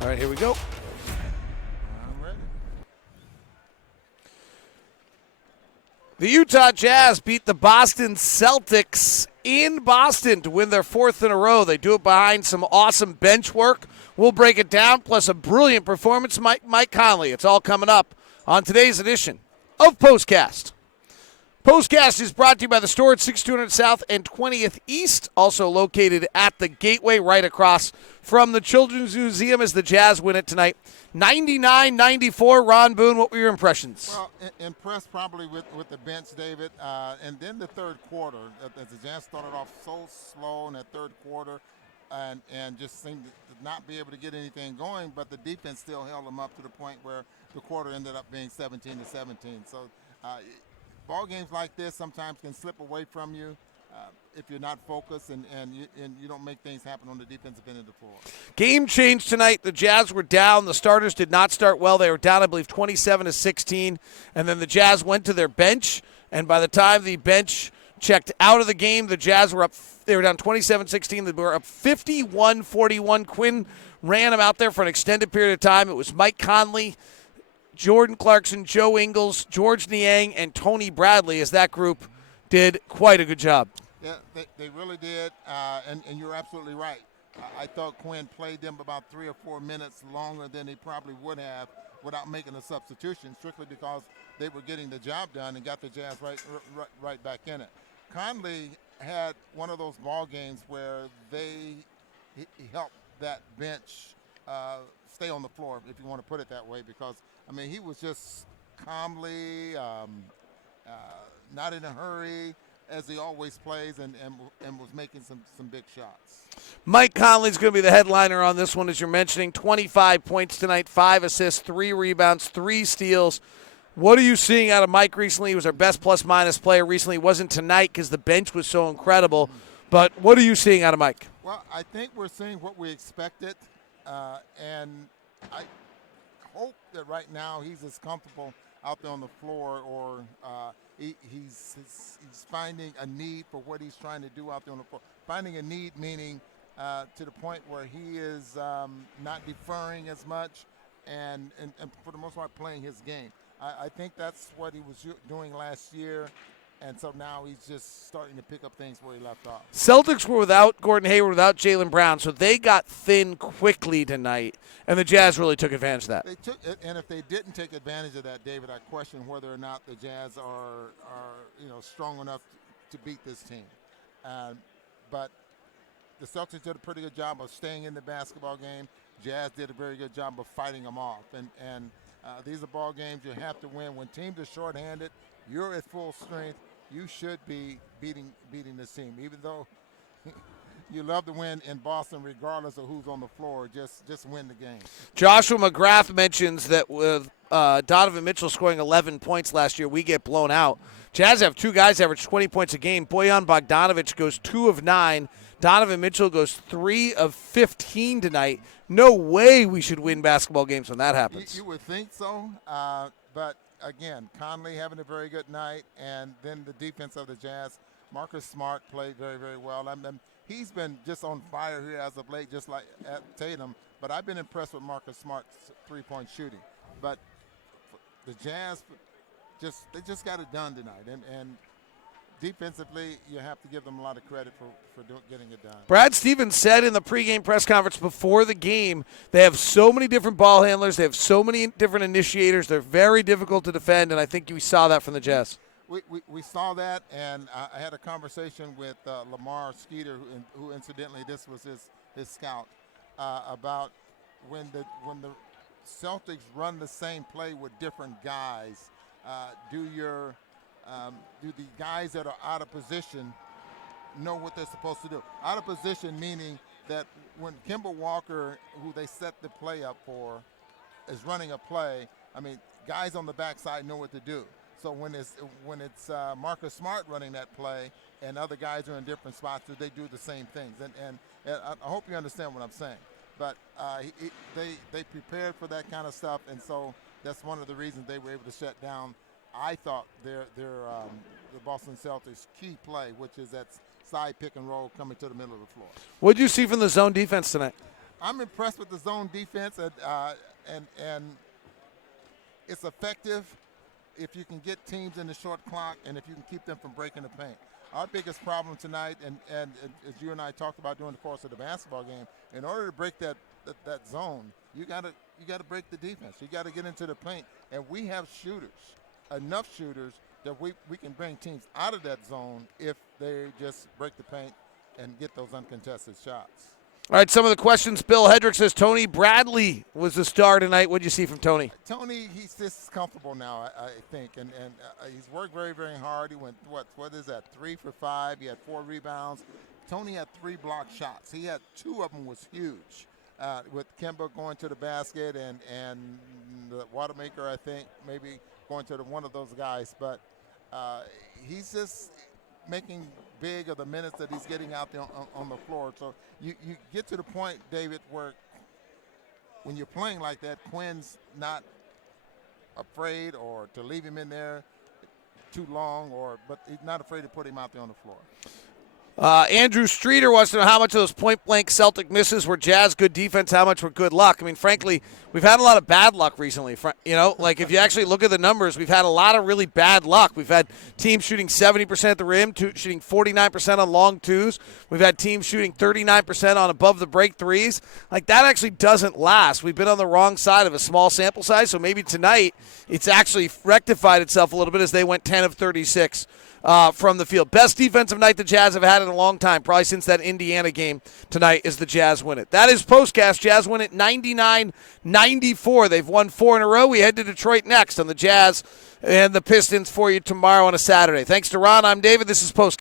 All right, here we go. I'm ready. The Utah Jazz beat the Boston Celtics in Boston to win their fourth in a row. They do it behind some awesome bench work. We'll break it down, plus a brilliant performance by Mike Conley. It's all coming up on today's edition of POSTCAST. POSTCAST is brought to you by the store at 6200 South and 20th East, also located at the Gateway right across from the Children's Museum as the Jazz win it tonight. 99-94, Ron Boone, what were your impressions? Well, impressed probably with the bench, David. And then the third quarter, as the Jazz started off so slow in that third quarter and just seemed to not be able to get anything going, but the defense still held them up to the point where the quarter ended up being 17-17. So ball games like this sometimes can slip away from you if you're not focused and you don't make things happen on the defensive end of the floor. Game changed tonight. The Jazz were down. The starters did not start well. They were down, I believe, 27-16. And then the Jazz went to their bench. And by the time the bench checked out of the game, the Jazz were up. They were down 27-16. They were up 51-41. Quinn ran them out there for an extended period of time. It was Mike Conley, Jordan Clarkson, Joe Ingles, George Niang, and Tony Bradley as that group did quite a good job. Yeah, they really did, and you're absolutely right. I thought Quinn played them about 3 or 4 minutes longer than he probably would have without making a substitution, strictly because they were getting the job done and got the Jazz right back in it. Conley had one of those ball games where he helped that bench stay on the floor, if you want to put it that way, because, I mean, he was just calmly, not in a hurry, as he always plays, and was making some big shots. Mike Conley's going to be the headliner on this one, as you're mentioning. 25 points tonight, 5 assists, 3 rebounds, 3 steals. What are you seeing out of Mike recently? He was our best plus-minus player recently. It wasn't tonight because the bench was so incredible. But what are you seeing out of Mike? Well, I think we're seeing what we expected, and I hope that right now he's as comfortable out there on the floor, or he's finding a need for what he's trying to do out there on the floor. Finding a need meaning to the point where he is not deferring as much and for the most part playing his game. I think that's what he was doing last year, and so now he's just starting to pick up things where he left off. Celtics were without Gordon Hayward, without Jaylen Brown, so they got thin quickly tonight, and the Jazz really took advantage of that. They took it, and if they didn't take advantage of that, David, I question whether or not the Jazz are strong enough to beat this team. But the Celtics did a pretty good job of staying in the basketball game. Jazz did a very good job of fighting them off, and these are ball games you have to win. When teams are shorthanded, you're at full strength. You should be beating this team, even though you love to win in Boston, regardless of who's on the floor. Just win the game. Joshua McGrath mentions that with Donovan Mitchell scoring 11 points last year, we get blown out. Jazz have 2 guys average 20 points a game. Bojan Bogdanovic goes 2 of 9. Donovan Mitchell goes 3 of 15 tonight. No way we should win basketball games when that happens. You would think so, but again, Conley having a very good night, and then the defense of the Jazz. Marcus Smart played very, very well. He's been just on fire here as of late, just like Tatum, but I've been impressed with Marcus Smart's three-point shooting. But the Jazz, they just got it done tonight, and defensively, you have to give them a lot of credit for getting it done. Brad Stevens said in the pregame press conference before the game, they have so many different ball handlers. They have so many different initiators. They're very difficult to defend, and I think we saw that from the Jazz. We saw that, and I had a conversation with Lamar Skeeter, who incidentally, this was his scout, about when the Celtics run the same play with different guys, do the guys that are out of position know what they're supposed to do? Out of position meaning that when Kemba Walker, who they set the play up for, is running a play, I mean, guys on the backside know what to do. So when it's Marcus Smart running that play and other guys are in different spots, they do the same things. And I hope you understand what I'm saying. But they prepared for that kind of stuff, and so that's one of the reasons they were able to shut down, I thought, the Boston Celtics' key play, which is that side pick and roll coming to the middle of the floor. What did you see from the zone defense tonight? I'm impressed with the zone defense, and it's effective if you can get teams in the short clock and if you can keep them from breaking the paint. Our biggest problem tonight, and as you and I talked about during the course of the basketball game, in order to break that zone, you got to break the defense. You got to get into the paint, and we have enough shooters that we can bring teams out of that zone if they just break the paint and get those uncontested shots. All right, some of the questions. Bill Hedrick says Tony Bradley was the star tonight. What did you see from Tony? Tony, he's just comfortable now, I think, and he's worked very, very hard. He went, what is that, 3 for 5. He had 4 rebounds. Tony had 3 blocked shots. He had 2 of them was huge, with Kemba going to the basket and the Watermaker, I think, maybe going to one of those guys. But he's just making big of the minutes that he's getting out there on the floor. So you get to the point, David, where when you're playing like that, Quinn's not afraid or to leave him in there too long, but he's not afraid to put him out there on the floor. Andrew Streeter wants to know how much of those point-blank Celtic misses were Jazz good defense, how much were good luck. I mean, frankly, we've had a lot of bad luck recently. Like if you actually look at the numbers, we've had a lot of really bad luck. We've had teams shooting 70% at the rim, shooting 49% on long twos. We've had teams shooting 39% on above-the-break threes. Like, that actually doesn't last. We've been on the wrong side of a small sample size, so maybe tonight it's actually rectified itself a little bit as they went 10 of 36. From the field. Best defensive night the Jazz have had in a long time, probably since that Indiana game tonight, is the Jazz win it. That is Postcast. Jazz win it 99-94. They've won 4 in a row. We head to Detroit next on the Jazz and the Pistons for you tomorrow on a Saturday. Thanks to Ron, I'm David. This is Postcast.